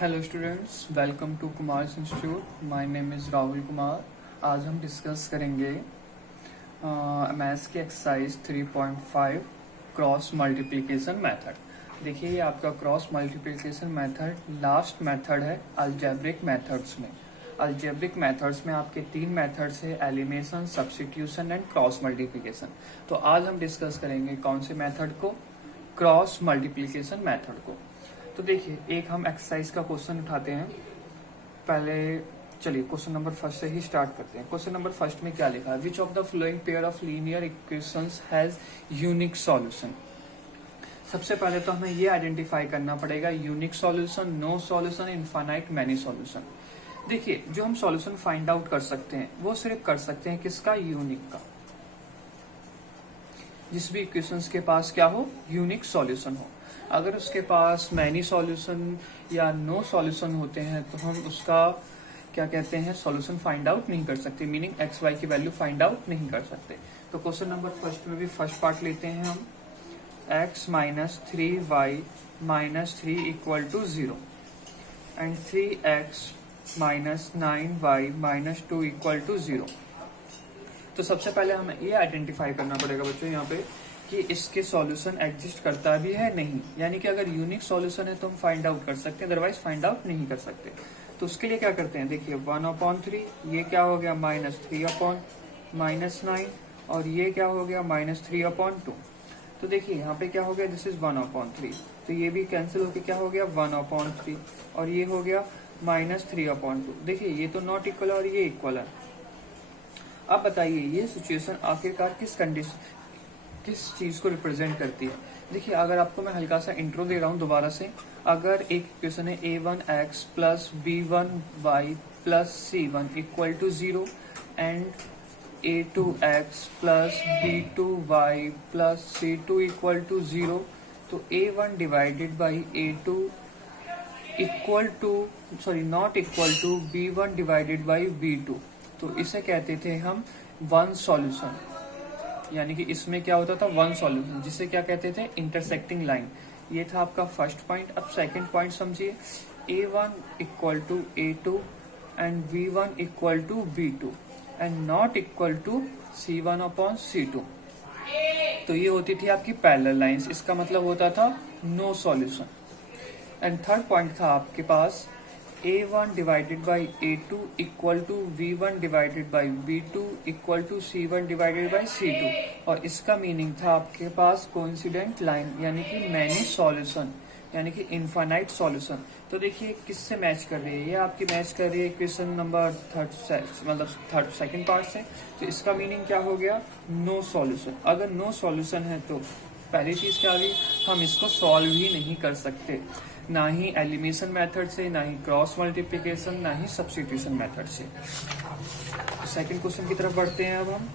Hello students, welcome to Kumar institute. My name is Rahul Kumar. आज हम discuss करेंगे मैथ्स की एक्सरसाइज 3.5 क्रॉस मल्टीप्लिकेशन मेथड। देखिए, ये आपका cross multiplication method last method है अलजेब्रिक मेथड्स में। अलजेब्रिक मेथड्स में आपके 3 मेथड्स है, elimination, substitution and cross multiplication. तो आज हम डिस्कस करेंगे कौन से मेथड को, क्रॉस मल्टीप्लिकेशन मेथड को। तो देखिए, एक हम एक्सरसाइज का क्वेश्चन उठाते हैं। पहले चलिए क्वेश्चन नंबर फर्स्ट से ही स्टार्ट करते हैं। क्वेश्चन नंबर फर्स्ट में क्या लिखा है, which of the following pair of linear equations has unique solution. सबसे पहले तो हमें ये आइडेंटिफाई करना पड़ेगा unique solution, no solution, infinite many solution. देखिए, जो हम सॉल्यूशन फाइंड आउट कर सकते हैं वो सिर्फ कर सकते हैं किसका, यूनिक का। जिस भी इक्वेशंस के पास क्या हो, यूनिक सॉल्यूशन हो। अगर उसके पास मैनी सॉल्यूशन या नो सॉल्यूशन होते हैं तो हम उसका क्या कहते हैं, सॉल्यूशन फाइंड आउट नहीं कर सकते, मीनिंग एक्स वाई की वैल्यू फाइंड आउट नहीं कर सकते। तो क्वेश्चन नंबर फर्स्ट में भी फर्स्ट पार्ट लेते हैं हम, x minus 3y minus 3 equal to 0 and 3x minus 9y minus 2 equal to 0। तो सबसे पहले हमें ये आइडेंटिफाई करना पड़ेगा बच्चों यहाँ पे कि इसके सॉल्यूशन एग्जिस्ट करता भी है नहीं, यानी कि अगर यूनिक सॉल्यूशन है तो हम फाइंड आउट कर सकते हैं, अदरवाइज फाइंड आउट नहीं कर सकते। तो उसके लिए क्या करते हैं, देखिए 1/3, ये क्या हो गया -3/-9, और ये क्या हो गया -3/2। तो देखिए यहाँ पे क्या हो गया, दिस इज 1/3, तो ये भी कैंसिल होके क्या हो गया 1/3, और ये हो गया -3/2। देखिए ये तो नॉट इक्वल और ये इक्वल है। अब बताइए ये सिचुएशन आखिरकार किस चीज को रिप्रेजेंट करती है। देखिए, अगर आपको मैं हल्का सा इंट्रो दे रहा हूँ दोबारा से, अगर एक इक्वेशन है a1x plus b1y plus c1 equal to 0 and a2x plus b2y plus c2 equal to 0, तो a1 divided by a2 equal to not equal to b1 divided by b2। तो इसे कहते थे हम वन सॉल्यूशन, यानी कि इसमें क्या होता था, वन सॉल्यूशन, जिसे क्या कहते थे, इंटरसेक्टिंग लाइन। ये था आपका फर्स्ट पॉइंट। अब सेकंड पॉइंट समझिए, a1 equal to a2 and b1 equal to b2 and not equal to c1/c2। तो ये होती थी आपकी पैरेलल लाइंस, इसका मतलब होता था no solution. And third point था आपके पास a1 divided by a2 equal to v1 divided by b2 equal to c1 divided by c2, और इसका मीनिंग था आपके पास कोइंसिडेंट लाइन, यानी कि मैनी सॉल्यूशन, यानी कि इनफाइनाइट सॉल्यूशन। तो देखिए किससे मैच कर रही है, ये आपकी मैच कर रही है equation number third second part से। तो इसका मीनिंग क्या हो गया, नो सॉल्यूशन। अगर नो सॉल्यूशन है तो पहली चीज क्या आ गई, हम इसको सॉल्व ही नहीं कर सकते, ना ही एलिमिनेशन मेथड से, ना ही क्रॉस मल्टीप्लिकेशन, ना ही सब्स्टिट्यूशन मेथड से। तो सेकंड क्वेश्चन की तरफ बढ़ते हैं अब हम।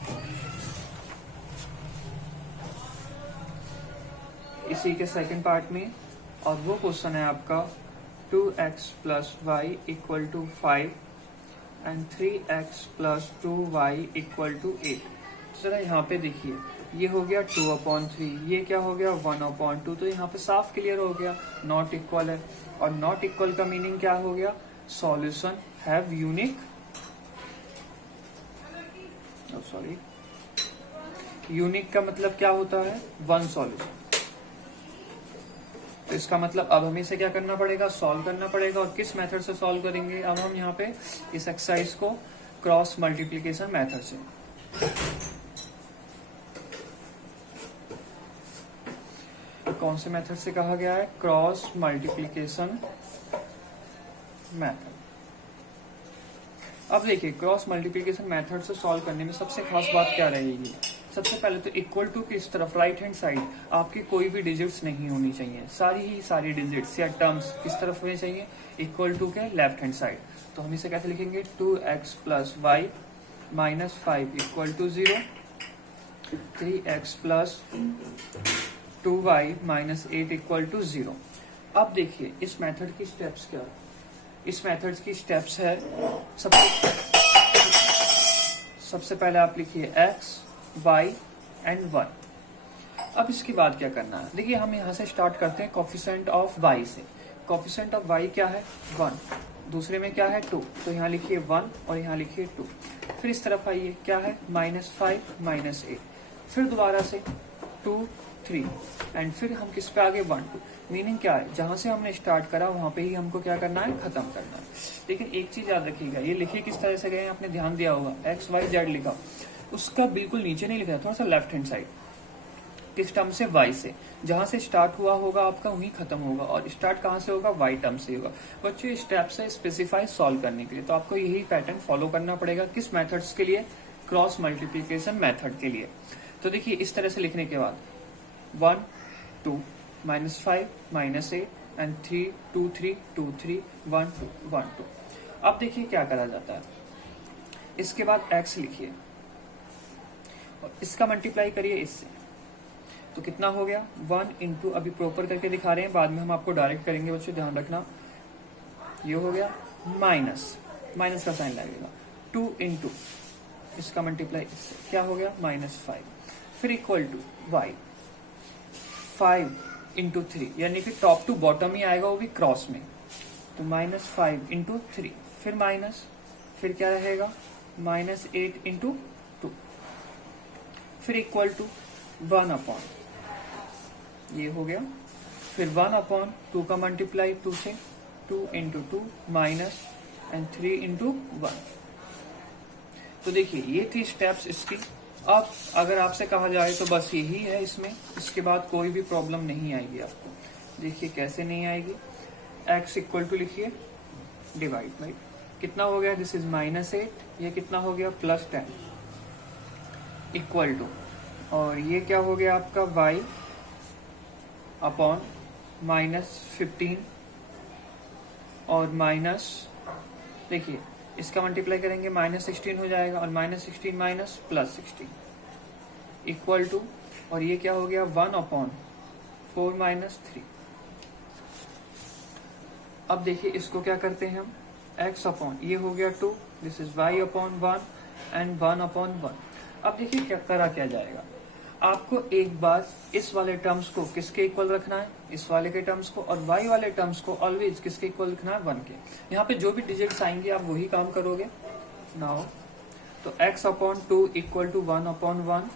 इसी के सेकंड पार्ट में, और वो क्वेश्चन है आपका 2x plus y equal to 5 and 3x plus 2y equal to 8। तो जरा यहाँ पे देखिए, ये हो गया 2/3, ये क्या हो गया 1/2। तो यहाँ पे साफ क्लियर हो गया, नॉट इक्वल है, और नॉट इक्वल का मीनिंग क्या हो गया, solution have unique, sorry, unique का मतलब क्या होता है, वन सॉल्यूशन। तो इसका मतलब अब हमें इसे क्या करना पड़ेगा, सॉल्व करना पड़ेगा। और किस मेथड से सॉल्व करेंगे, अब हम यहाँ पे इस एक्सरसाइज को क्रॉस मल्टीप्लिकेशन मेथड से। कौन से मेथड से कहा गया है, क्रॉस मल्टीप्लिकेशन मेथड। अब देखिए, क्रॉस मल्टीप्लिकेशन मेथड से सॉल्व करने में सबसे खास बात क्या रहेगी, सबसे पहले तो इक्वल टू की इस तरफ राइट हैंड साइड आपकी कोई भी डिजिट्स नहीं होनी चाहिए, सारी डिजिट्स या टर्म्स किस तरफ होनी चाहिए, इक्वल टू के लेफ्ट हैंड साइड। तो हम इसे कैसे लिखेंगे, 2x plus y minus 5 equal to 0, 3x plus 2y minus 8 equal to 0। अब देखिए इस मेथड की स्टेप्स क्या है, इस मेथड की स्टेप्स है, सबसे पहले आप लिखिए x, y एंड 1। अब इसके बाद क्या करना है, देखिए हम यहाँ से स्टार्ट करते हैं कोफिशिएंट ऑफ y से। कोफिशिएंट ऑफ y क्या है 1, दूसरे में क्या है 2, तो यहाँ लिखिए 1 और यहाँ लिखिए 2। फिर इस तरफ आइए, क्या है -5 -8, फिर दोबारा से 2 3 एंड फिर हम किस पे आगे 1 2। मीनिंग क्या है, जहां से हमने स्टार्ट करा वहां पे ही हमको क्या करना है, खत्म करना है। लेकिन एक चीज याद रखिएगा, ये लिखिए किस तरह से गए, आपने ध्यान दिया होगा XYZ लिखा, उसका बिल्कुल नीचे नहीं लिखा, थोड़ा सा लेफ्ट हैंड साइड, किस टर्म से, y से। जहां से स्टार्ट हुआ होगा आपका वहीं खत्म होगा, और स्टार्ट कहां से होगा, y टर्म से होगा। बच्चों स्टेप्स है स्पेसिफाई सॉल्व करने के लिए, तो आपको यही पैटर्न फॉलो करना पड़ेगा। किस मेथड्स के लिए, क्रॉस मल्टीप्लीकेशन मेथड के लिए। तो देखिए इस तरह से लिखने के बाद 1 2 -5 -8 एंड 3 2 3 2 3 1 2 1 2। अब देखिए क्या करा जाता है, इसके बाद x लिखिए और इसका मल्टीप्लाई करिए इससे, तो कितना हो गया 1 इंटू, अभी प्रॉपर करके दिखा रहे हैं, बाद में हम आपको डायरेक्ट करेंगे बच्चों, ध्यान रखना। ये हो गया माइनस का साइन लगेगा, 2 इंटू इसका मल्टीप्लाई इससे, क्या हो गया -5, फिर इक्वल टू y 5 इंटू 3, यानी कि टॉप टू बॉटम ही आएगा, वो भी क्रॉस में, तो -5 इंटू 3, फिर माइनस, फिर क्या रहेगा -8 इंटू 2, फिर इक्वल टू 1 अपॉन, ये हो गया, फिर 1/2 का मल्टीप्लाई 2 से, 2 इंटू 2 माइनस एंड 3 इंटू 1। तो देखिए ये थी स्टेप्स इसकी। अब अगर आपसे कहा जाए तो बस यही है इसमें, इसके बाद कोई भी प्रॉब्लम नहीं आएगी आपको। देखिए कैसे नहीं आएगी, x इक्वल टू लिखिए डिवाइड बाई, कितना हो गया, दिस इज -8, ये कितना हो गया +10 इक्वल टू, और ये क्या हो गया आपका y अपॉन -15 और माइनस, देखिए इसका मल्टीप्लाई करेंगे -16 हो जाएगा, और -16 माइनस +16 इक्वल टू, और ये क्या हो गया 1/4 -3। अब देखिए इसको क्या करते हैं हम, x अपॉन, ये हो गया 2, this is y upon 1 and 1/1। अब देखिए क्या करा क्या जाएगा, आपको एक बार इस वाले टर्म्स को किसके इक्वल रखना है, इस वाले के टर्म्स को, और y वाले टर्म्स को ऑलवेज किसके इक्वल रखना है, 1 के। यहाँ पे जो भी डिजिट्स आएंगे आप वही काम करोगे नाउ। तो x upon 2 equal to 1/1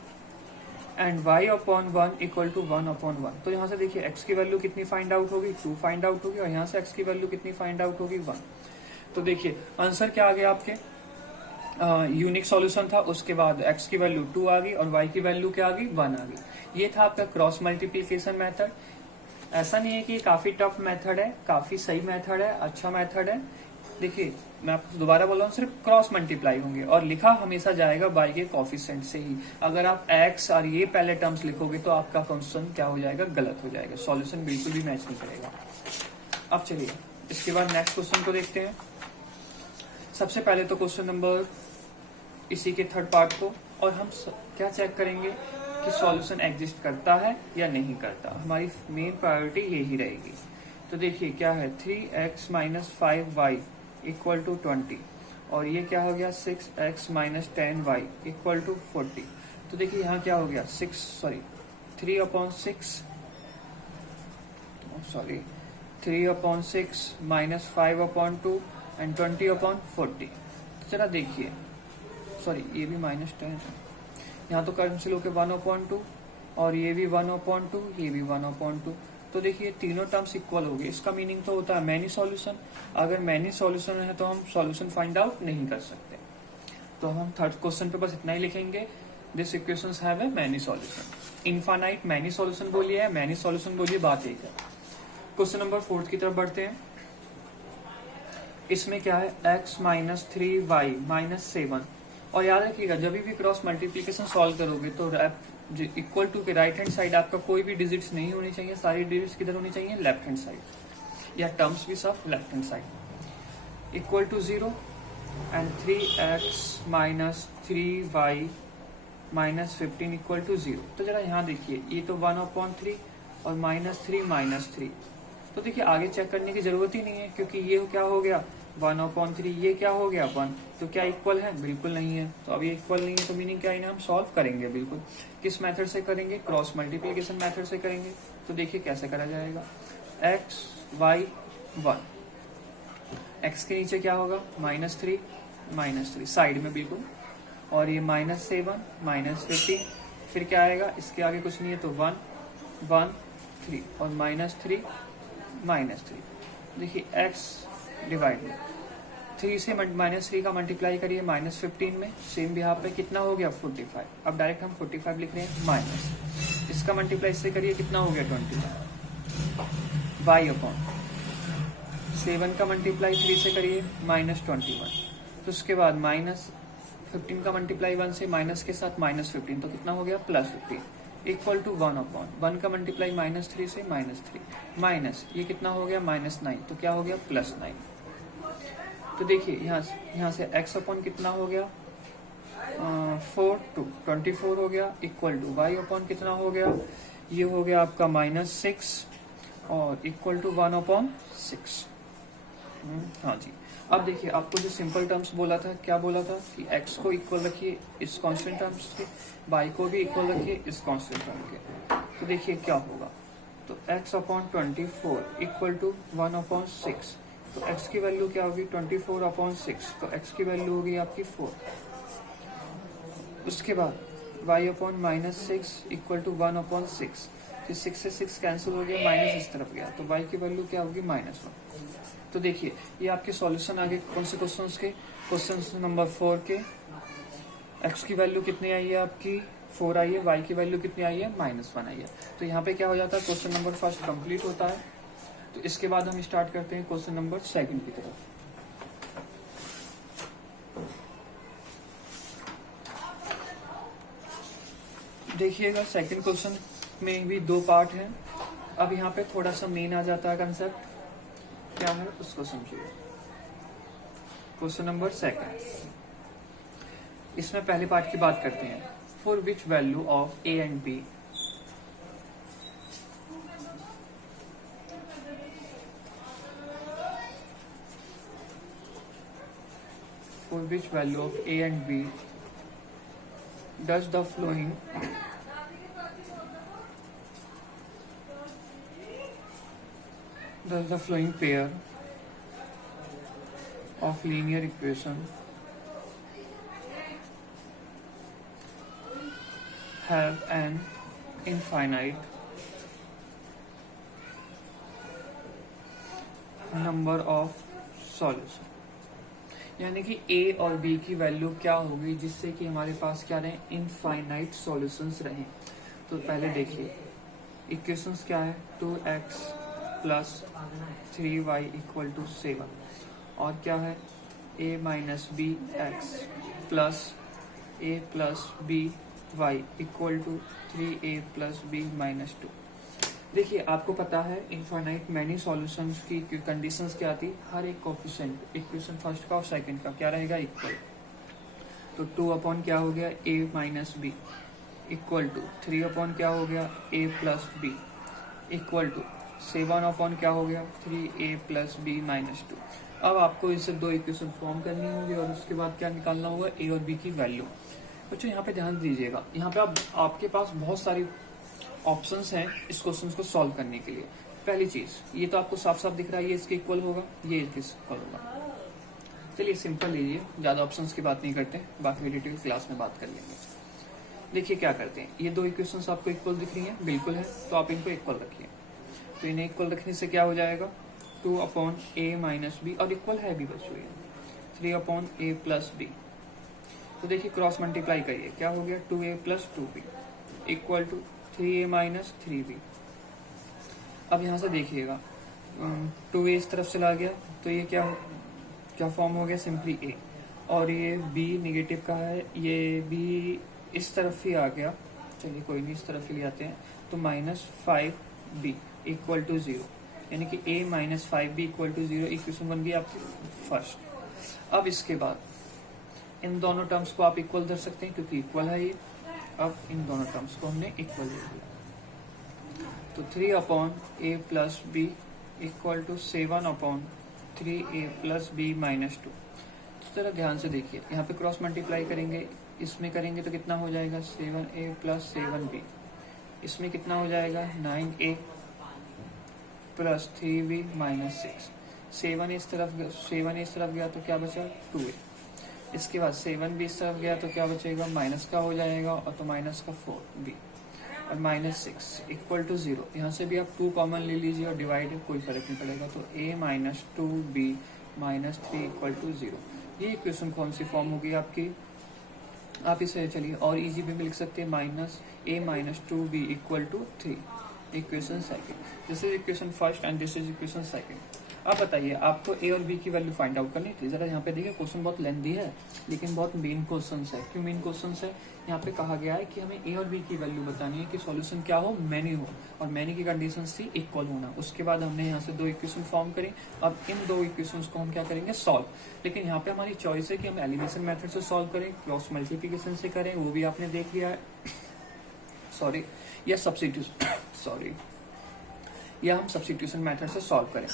and y upon 1 equal to 1/1। तो यहाँ से देखिए x की वैल्यू कितनी फाइंड आउट होगी, 2 फाइंड आउट होगी, और यहाँ से x की वैल्यू कितनी फाइंड आउट होगी, 1। तो देखिए आंसर क्या आ गया आपके, यूनिक सॉल्यूशन था, उसके बाद x की वैल्यू 2 आ गई और y की वैल्यू क्या आ गई, 1 आ गई। ये था आपका क्रॉस मल्टीप्लीकेशन मेथड। ऐसा नहीं है कि ये काफी टफ मेथड है, काफी सही मेथड है, अच्छा मेथड है। देखिए मैं आपको दोबारा बोल रहा हूँ, सिर्फ क्रॉस मल्टीप्लाई होंगे और लिखा हमेशा जाएगा y के कोफिशिएंट से ही। अगर आप x और ये पहले टर्म्स लिखोगे तो आपका क्वेश्चन क्या हो जाएगा, गलत हो जाएगा, सॉल्यूशन बिल्कुल भी मैच नहीं करेगा। अब चलिए इसके बाद नेक्स्ट क्वेश्चन को देखते हैं। सबसे पहले तो क्वेश्चन नंबर इसी के थर्ड पार्ट को, और हम क्या चेक करेंगे कि सॉल्यूशन एग्जिस्ट करता है या नहीं करता। हमारी मेन प्रायोरिटी यही रहेगी। तो देखिए क्या है, 3x - 5y इक्वल टू 20, और ये क्या हो गया 6x - 10y इक्वल टू 40। तो देखिए यहाँ क्या हो गया 3/6 माइनस 5/2 एंड 20/40। तो जरा देखिए, ये भी -10 है, यहाँ तो कैंसिल होकर 1/2, और ये भी 1/2, ये भी 1/2। तो देखिए तीनों टर्म्स इक्वल हो गए। इसका मीनिंग तो होता है मैनी सॉल्यूशन। अगर मैनी सॉल्यूशन है तो हम सॉल्यूशन फाइंड आउट नहीं कर सकते। तो हम थर्ड क्वेश्चन पे बस इतना ही लिखेंगे, this equations have a many solution. Infinite many solution बोलिए या मैनी सॉल्यूशन बोलिए, बात एक है। क्वेश्चन नंबर 4 की तरफ बढ़ते हैं। इसमें क्या है, x - 3y - 7। और याद रखिएगा जब भी क्रॉस मल्टीप्लीकेशन सॉल्व करोगे तो इक्वल टू के राइट हैंड साइड आपका कोई भी डिजिट्स नहीं होनी चाहिए, सारी डिजिट्स किधर होनी चाहिए, लेफ्ट हैंड साइड, या टर्म्स भी सब left hand side. Equal to 0 and 3x - 3y - 15 equal to 0। तो जरा यहाँ देखिए, ये तो 1/3 और -3 तो देखिए आगे चेक करने की जरूरत ही नहीं है, क्योंकि ये क्या हो गया 1/3, ये क्या हो गया 1। तो क्या इक्वल है, बिल्कुल नहीं है। तो अब ये इक्वल नहीं है तो मीनिंग क्या है, हम सॉल्व करेंगे बिल्कुल। किस मेथड से करेंगे, क्रॉस मल्टीप्लिकेशन मेथड से करेंगे। तो देखिए कैसे करा जाएगा, x y 1। x के नीचे क्या होगा, -3 -3 साइड में बिल्कुल, और ये -7 -15, फिर क्या आएगा, इसके आगे कुछ नहीं है तो 1 1 3 और -3 -3। देखिए x डिवाइड में 3 से -3 का मल्टीप्लाई करिए -15 में, सेम यहाँ पे कितना हो गया 45। अब डायरेक्ट हम 45 लिख रहे हैं, माइनस इसका मल्टीप्लाई इससे करिए, कितना हो गया 25 y अपॉन 7 का मल्टीप्लाई 3 से करिए -21। तो उसके बाद -15 का मल्टीप्लाई 1 से, माइनस के साथ -15 तो कितना हो गया +15 इक्वल टू 1 अपॉन 1 का मल्टीप्लाई -3 से -3 माइनस ये कितना हो गया -9 तो क्या हो गया +9। तो देखिए यहाँ से x अपॉन कितना हो गया 4 to 24 हो गया इक्वल टू y अपॉन कितना हो गया, ये हो गया आपका -6 और इक्वल टू 1/6। हाँ जी। अब देखिए आपको जो सिंपल टर्म्स बोला था, क्या बोला था कि x को इक्वल रखिए इस कांस्टेंट टर्म्स के, y को भी इक्वल रखिए इस कांस्टेंट टर्म के। तो देखिए क्या होगा, तो x अपॉन 24 इक्वल टू 1/6। तो x की वैल्यू क्या होगी 24/6, तो x की वैल्यू होगी आपकी 4। उसके बाद y अपॉन -6 इक्वल टू 1/6, तो 6 से 6 कैंसिल हो गया, माइनस इस तरफ गया, तो y की वैल्यू क्या होगी -1। तो देखिए ये आपके सॉल्यूशन आगे कौन से क्वेश्चंस के, क्वेश्चन नंबर 4 के। x की वैल्यू कितनी आई है आपकी 4 आई है, y की वैल्यू कितनी आई है -1 आई है। तो यहाँ पे क्या हो जाता है, क्वेश्चन नंबर फर्स्ट कंप्लीट होता है। तो इसके बाद हम स्टार्ट करते हैं क्वेश्चन नंबर सेकंड की तरफ। देखिएगा सेकंड क्वेश्चन में भी 2 पार्ट है। अब यहाँ पे थोड़ा सा मेन आ जाता है कंसेप्ट, क्या है उसको समझिए। क्वेश्चन नंबर सेकंड, इसमें पहले पार्ट की बात करते हैं। For which value of a and b for which value of a and b does the following pair of linear equation have an infinite number of solutions। यानी कि a और b की वैल्यू क्या होगी जिससे कि हमारे पास क्या रहे, इनफाइनाइट सॉल्यूशंस रहे। तो पहले देखिए इक्वेशंस क्या है, 2x plus 3y equal to 7 और क्या है a minus b x plus a plus b y equal to 3a plus b minus 2। देखिए आपको पता है इनफाइनाइट मैनी सॉल्यूशंस की कंडीशंस क्या आती, हर एक कोफिशिएंट इक्वेशन फर्स्ट का और सेकंड का क्या रहेगा इक्वल। तो 2 अपॉन क्या हो गया a minus b equal to 3 upon क्या हो गया a plus b equal to 7 upon क्या हो गया 3a प्लस बी माइनस 2। अब आपको इनसे 2 इक्वेशन फॉर्म करनी होगी और उसके बाद क्या निकालना होगा a और b की वैल्यू। बच्चों यहाँ पे ध्यान दीजिएगा, यहाँ पे आपके पास बहुत सारी ऑप्शंस हैं इस क्वेश्चन को सॉल्व करने के लिए। पहली चीज ये तो आपको साफ साफ दिख रहा है, ये इसके इक्वल होगा, ये इसके इक्वल होगा। चलिए सिंपल लीजिए, ज्यादा ऑप्शंस की बात नहीं करते, बाकी डिटेल क्लास में बात कर लेंगे। देखिए क्या करते हैं, ये 2 इक्वेशंस आपको इक्वल दिख रही हैं, बिल्कुल है, तो आप इनको इक्वल रखिए। तो इन्हें इक्वल रखने से क्या हो जाएगा 2 अपॉन a माइनस बी और इक्वल है भी बच्चों 3 अपॉन a प्लस बी। तो देखिए क्रॉस मल्टीप्लाई करिए, क्या हो गया 2a plus 2b equal to 3a minus 3b। अब यहाँ से देखिएगा 2a इस तरफ चला गया तो ये क्या फॉर्म हो गया सिंपली a, और ये b निगेटिव का है, ये b इस तरफ ही आ गया, चलिए कोई नहीं इस तरफ ही ले आते हैं, तो -5b इक्वल टू 0, यानी कि a minus 5b equal to 0 equation बन गई आपकी फर्स्ट। अब इसके बाद इन दोनों टर्म्स को आप इक्वल कर सकते हैं क्योंकि इक्वल है ये। अब इन दोनों टर्म्स को हमने इक्वल ले लिया, तो 3 upon a plus b equal to 7 upon 3a plus b minus 2। इस तरह ध्यान से देखिए, यहाँ पे क्रॉस मल्टीप्लाई करेंगे, इसमें करेंगे तो कितना हो जाएगा 7a प्लस 7b, इसमें कितना हो जाएगा 9a प्लस 3b माइनस 6। 7 इस तरफ गया तो क्या बचा 2a। इसके बाद 7 भी इस तरफ गया तो क्या बचेगा माइनस का हो जाएगा, और तो माइनस का 4b और -6 इक्वल टू 0। यहाँ से भी आप 2 कॉमन ले लीजिए और डिवाइड, कोई फर्क नहीं पड़ेगा। तो a minus 2b minus 3 equal to 0। ये इक्वेशन कौन सी फॉर्म होगी आपकी? आप इसे चलिए और इजी भी लिख सकते हैं, minus a minus 2b equal to 3, equation second. This is equation first and this is equation second. अब बताइए, आपको ए और बी की वैल्यू फाइंड आउट करनी थी। जरा यहाँ पे देखिए, क्वेश्चन बहुत लेंथी है लेकिन बहुत मेन क्वेश्चन है। क्यों मेन क्वेश्चन है? यहाँ पे कहा गया है कि हमें ए और बी की वैल्यू बतानी है कि सॉल्यूशन क्या हो, मैनी हो, और मैनी की कंडीशन थी इक्वल होना। उसके बाद हमने यहाँ से 2 इक्वेशन फॉर्म करी। अब इन 2 इक्वेशन को हम क्या करेंगे, सॉल्व। लेकिन यहाँ पे हमारी चॉइस है कि हम एलिमिनेशन मेथड से सॉल्व करें, क्रॉस मल्टीप्लिकेशन से करें, वो भी आपने देख लिया है, सॉरी, या सब्स्टिट्यूशन या हम सब्स्टिट्यूशन मेथड से सॉल्व करें।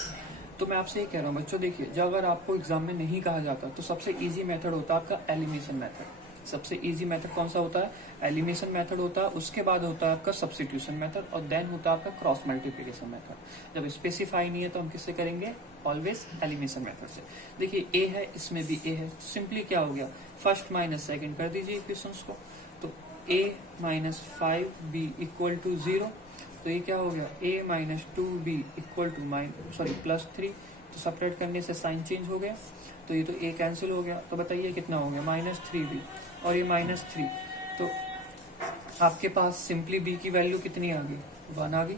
तो मैं आपसे ये कह रहा हूँ बच्चों, देखिए, जब अगर आपको एग्जाम में नहीं कहा जाता तो सबसे इजी मेथड होता है आपका एलिमिनेशन मेथड। सबसे इजी मेथड कौन सा होता है? एलिमिनेशन मेथड होता है। उसके बाद होता है आपका सब्स्टिट्यूशन मेथड, और देन होता है आपका क्रॉस मल्टीप्लिकेशन मेथड। जब स्पेसिफाई नहीं है तो हम किससे करेंगे? ऑलवेज एलिमिनेशन मेथड से। देखिए, ए है, इसमें भी ए है, सिंपली क्या हो गया, फर्स्ट माइनस सेकंड कर दीजिए इक्वेशंस को। तो a minus 5b equal to 0। तो ये क्या हो गया, a minus 2b equal two plus 3। तो सेपरेट करने से साइन चेंज हो गया, तो ये तो a कैंसिल हो गया। तो बताइए कितना हो गया, -3b, और ये -3। तो आपके पास सिंपली b की वैल्यू कितनी आ गई, 1 आ गई।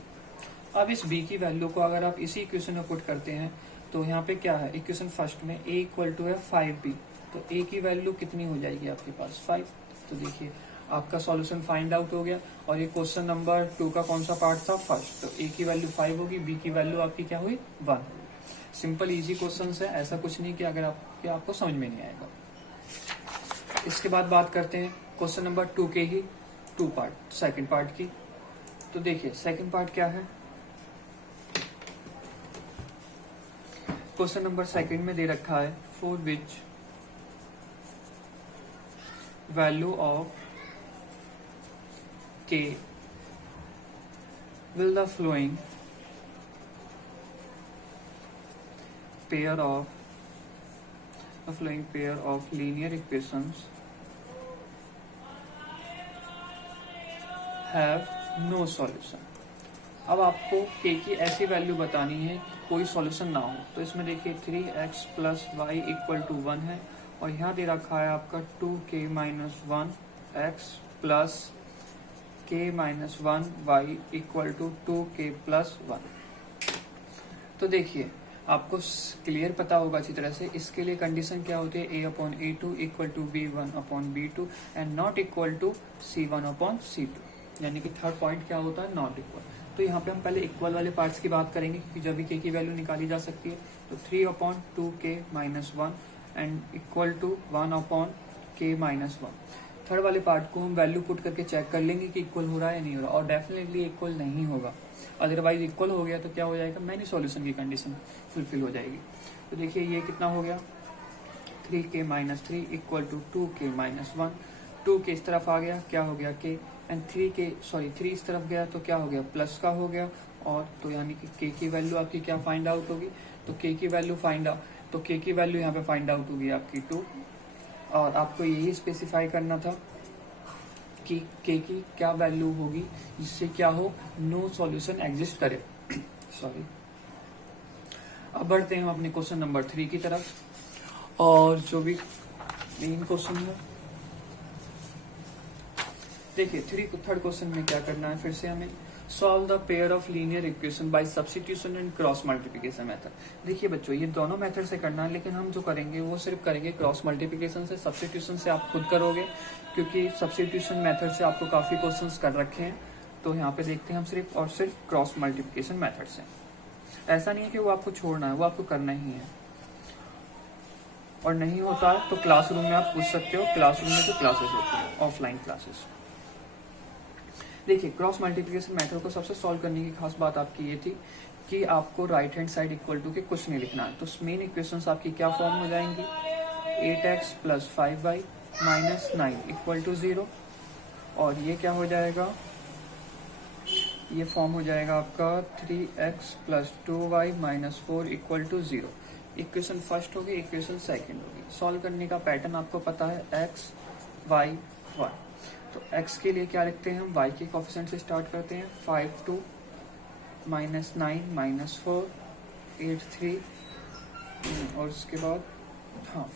अब इस b की वैल्यू को अगर आप इसी इक्वेशन में पुट करते हैं तो यहाँ पे क्या है, इक्वेशन फर्स्ट में a इक्वल टू है 5b, तो a की वैल्यू कितनी हो जाएगी आपके पास, 5। तो देखिए, आपका सॉल्यूशन फाइंड आउट हो गया। और ये क्वेश्चन नंबर 2 का कौन सा पार्ट था, फर्स्ट। तो a की वैल्यू 5 होगी, b की वैल्यू आपकी क्या हुई, 1। सिंपल इजी क्वेश्चन है, ऐसा कुछ नहीं कि अगर आपको समझ में नहीं आएगा। इसके बाद बात करते हैं क्वेश्चन नंबर 2 के ही 2 पार्ट, सेकंड पार्ट की। तो देखिए, सेकंड पार्ट क्या है, क्वेश्चन नंबर सेकंड में दे रखा है, for which value of k will the following pair of linear equations have no solution। अब आपको k की ऐसी वैल्यू बतानी है कोई सॉल्यूशन ना हो। तो इसमें देखिए 3x plus y equal to 1 है, और यहाँ दे रखा है आपका 2k minus 1x plus k minus 1 y equal to 2k plus 1। तो देखिए, आपको क्लियर पता होगा अच्छी तरह से, इसके लिए कंडीशन क्या होती है, a/a2 equal to b1/b2 and not equal to c1/c2। यानी कि थर्ड पॉइंट क्या होता है, नॉट इक्वल। तो यहाँ पे हम पहले इक्वल वाले पार्ट्स की बात करेंगे, क्योंकि जब भी k की वैल्यू निकाली जा सकती है। तो 3/2k minus 1 and equal to 1/k minus 1। Third वाले पार्ट को हम वैल्यू पुट करके चेक कर लेंगे कि इक्वल हो रहा है या नहीं हो रहा, और डेफिनेटली इक्वल नहीं होगा। अदरवाइज इक्वल हो गया तो क्या हो जाएगा, मैनी सॉल्यूशन की कंडीशन फुलफिल हो जाएगी। तो देखिए, ये कितना हो गया, 3k minus 3 equal to 2k minus 1। 2k इस तरफ आ गया, क्या हो गया k, एंड 3 इस तरफ गया तो क्या हो गया, प्लस का हो गया। और तो यानी कि k की वैल्यू आपकी क्या फाइंड आउट होगी, तो k की वैल्यू यहाँ पे फाइंड आउट होगी आपकी 2। और आपको यही स्पेसिफाई करना था कि k की क्या वैल्यू होगी जिससे क्या हो, नो सॉल्यूशन एग्जिस्ट करे। सॉरी। अब बढ़ते हैं हम अपने क्वेश्चन नंबर 3 की तरफ, और जो भी मेन क्वेश्चन है। देखिए, थर्ड क्वेश्चन में क्या करना है, फिर से हमें solve the pair of linear equation by substitution and cross multiplication method. देखिए बच्चों, ये दोनों मेथड से करना है, लेकिन हम जो करेंगे वो सिर्फ करेंगे क्रॉस मल्टीप्लिकेशन से। सब्स्टिट्यूशन से आप खुद करोगे, क्योंकि सब्स्टिट्यूशन मेथड से आपको काफी क्वेश्चंस कर रखे हैं। तो यहाँ पे देखते हैं हम सिर्फ और सिर्फ क्रॉस मल्टीप्लिकेशन मेथड से। ऐसा नहीं है कि वो आपको छोड़ना है, वो आपको करना ही है। और नहीं होता है तो क्लासरूम में आप पूछ सकते हो, क्लासरूम में तो क्लासेस होती है, ऑफलाइन क्लासेस। देखिए, क्रॉस मल्टीप्लिकेशन मेथड को सबसे सॉल्व करने की खास बात आपकी ये थी कि आपको right hand side equal to के कुछ नहीं लिखना है। तो मेन इक्वेशंस आपकी क्या फॉर्म हो जाएंगी, 8x plus 5y minus 9 equal to 0। और ये क्या हो जाएगा, ये फॉर्म हो जाएगा आपका 3x plus 2y minus 4 equal to 0। Equation first होगी, इक्वेशन सेकंड होगी। सॉल्व करने का पैटर्न आपको पता है, एक्स वाई वन। तो x के लिए क्या लिखते हैं हम, y के कोफिशिएंट से स्टार्ट करते हैं, 5 2 -9 -4 8 3 और उसके बाद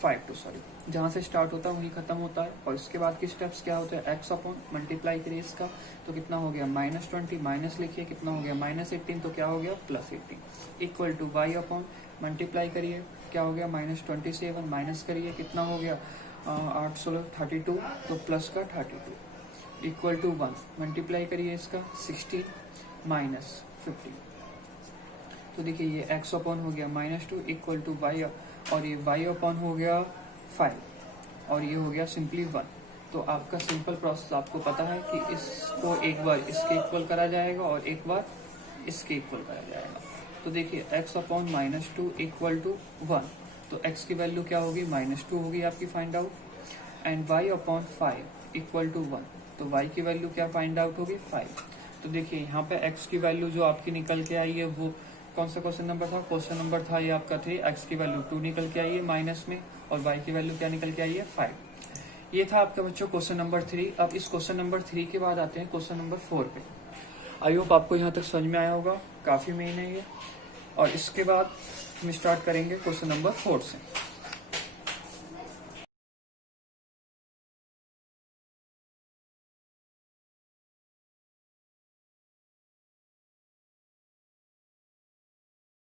5 2 सॉरी, जहाँ से स्टार्ट होता है वहीं खत्म होता है। और इसके बाद के स्टेप्स क्या होते हैं, x अपॉन मल्टीप्लाई करिए इसका, तो कितना हो गया -20, माइनस लिखिए कितना हो गया -18, तो क्या हो गया +18 equal to y upon multiply करिए, क्या हो गया -27, माइनस करिए कितना हो गया 8 16 32, तो प्लस का 32 इक्वल टू 1, मल्टीप्लाई करिए इसका 16 -15। तो देखिए ये x अपॉन हो गया -2 इक्वल टू y, और ये y अपॉन हो गया 5 और ये हो गया सिंपली 1। तो आपका सिंपल प्रोसेस आपको पता है कि इसको एक बार इसके इक्वल करा जाएगा और एक बार इसके इक्वल करा जाएगा। तो देखिए x अपॉन -2 इक्वल टू 1, तो x की वैल्यू क्या होगी -2 होगी आपकी find out, and y upon 5 equal to 1, तो y की वैल्यू क्या फाइंड आउट होगी 5। तो देखिए यहाँ पे x की वैल्यू जो आपकी निकल के आई है वो कौन सा क्वेश्चन नंबर था, क्वेश्चन नंबर था ये आपका 3, x की वैल्यू 2 निकल के आई है माइनस में, और y की वैल्यू क्या निकल के आई है 5। ये था आपका बच्चों क्वेश्चन नंबर 3। अब इस क्वेश्चन नंबर 3 के बाद आते हैं क्वेश्चन नंबर 4 पे। आई होप आपको यहाँ तक समझ में आया होगा, काफी मेन है ये। और इसके बाद हम स्टार्ट करेंगे क्वेश्चन नंबर 4 से।